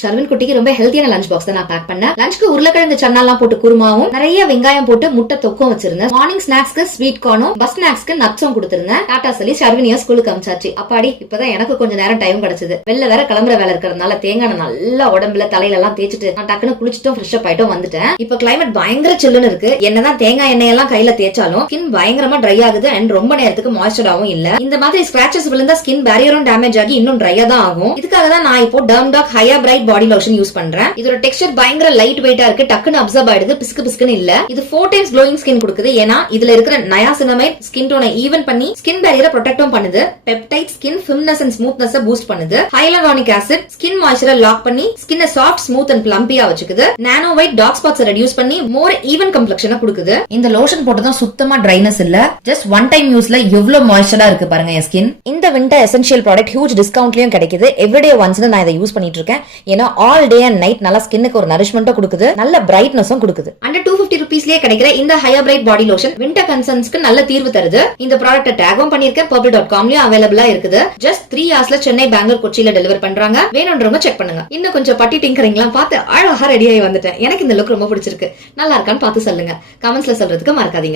ஷர்வின் குட்டிக்கு ரொம்ப ஹெல்த்தியான லஞ்ச் பாக்ஸ் தான் நான் பேக் பண்ணேன். லஞ்ச்க்கு உருளைக்கிழங்கு சன்னாலாம் போட்டு குருமாவும் நிறைய வெங்காயம் போட்டு முட்டை தொக்கும் வச்சிருந்தேன். மார்னிங் ஸ்நாக்ஸ்க்கு ஸ்வீட் கார்னும் பஸ் ஸ்நாக்ஸ்க்கு நட்ஸும் கொடுத்திருந்தேன். டாடா சொல்லி ஷர்வினியா ஸ்கூலுக்கு அமிச்சாச்சு. அப்பாடி இப்பதான் எனக்கு கொஞ்சம் நேரம் டைம் கிடைச்சது. வெளில வேற கிளம்புற வேலை இருக்கிறதுனால தேங்காய் நல்லா உடம்புல தலையில எல்லாம் தேய்ச்சிட்டு நான் டக்குன்னு குளிச்சிட்டும் ஃப்ரெஷ் அப் ஆயிட்டும் வந்துட்டேன். இப்ப கிளைமேட் பயங்கர சில்லுன்னு இருக்கு. என்னதான் தேங்காய் எண்ணெயெல்லாம் கையில தேய்ச்சாலும் ஸ்கின் பயங்கரமா ட்ரை ஆகுது அண்ட் ரொம்ப நேரத்துக்கு மாய்ஸ்சராவும் இல்ல. இந்த மாதிரி ஸ்கிராச்சஸ் விழுந்தா ஸ்கின் பேரியரும் டேமேஜ் ஆகி இன்னும் ட்ரையா தான் ஆகும். இதுக்காக தான் நான் இப்போ டர்ம்டாக் ஹையா பிரைட் பாடி லோஷன் யூஸ் பண்றேன். இதோட டெக்ஸ்சர் பயங்கர லைட் வெயிட்டா இருக்கு. டக்குன்னு அப்சர்வ் ஆயிடுது. பிஸ்கு பிஸ்குன்னு இல்ல. இது 4 டைம்ஸ் க்ளோயிங் ஸ்கின் கொடுக்குது. ஏன்னா இதுல இருக்கிற நயாசினமைட் ஸ்கின் டோனை ஈவன் பண்ணி ஸ்கின் பேரியரை ப்ரொடெக்டும் பண்ணுது. Peptide skin firmness and smoothness boost பண்ணுது. ஹைலரானிக் ஆசிட் ஸ்கின் மாய்ஸ்சரை லாக் பண்ணி ஸ்கின்னை சாஃப்ட் ஸ்மூத் அண்ட் பிளம்பியா வச்சுக்குது. Nano white dark spots reduce பண்ணி மோர் ஈவன் கம்ப்ளெக்ஷனை கொடுக்குது. இந்த லோஷன் போட்டதும் சுத்தமா ட்ரைனஸ் இல்ல. ஜஸ்ட் ஒன் டைம் யூஸ்ல எவ்வளவு மாய்ஸ்சரா இருக்கு பாருங்க என் ஸ்கின். இந்த வின்டர் எசென்ஷியல் ப்ராடக்ட் ஹியூஜ் டிஸ்கவுண்ட்லயும் கிடைக்குது. எவ்ரிடே ஒன்ஸ் நான் இதை யூஸ் பண்ணிட்டு இருக்கேன். ஏன்னா ஆல் டே அண்ட் நைட் நல்லா ஸ்கின்னுக்கு ஒரு நரிஷ்மெண்ட்டும் கொடுக்குது, நல்ல பிரைட்னஸும் கொடுக்குது. அண்டர் 250 ருபீஸ்லயே கிடைக்கிற இந்த ஹையா பிரைட் பாடி லோஷன் வின்டர் கன்சர்ன்ஸ்க்கு நல்ல தீர்வு தருது. இந்த ப்ராடக்ட்டை டேகும் பண்ணிருக்கேன். purple.comலயும் அவைலபிளா இருக்குது. ஜஸ்ட் 3 ஹவர்ஸ்ல சென்னை, பெங்களூர், கொச்சியில டெலிவர் பண்றாங்க. வேணும்ன்றவங்க செக் பண்ணுங்க. இன்னும் கொஞ்சம் பட்டி டிங்கரிங்லாம் பார்த்து அழகா ரெடி ஆகி வந்துட்டேன். எனக்கு இந்த லுக் ரொம்ப பிடிச்சிருக்கு. நல்லா இருக்கான்னு பார்த்து சொல்லுங்க. கமெண்ட்ஸ்ல சொல்றதுக்கு மறக்காதீங்க.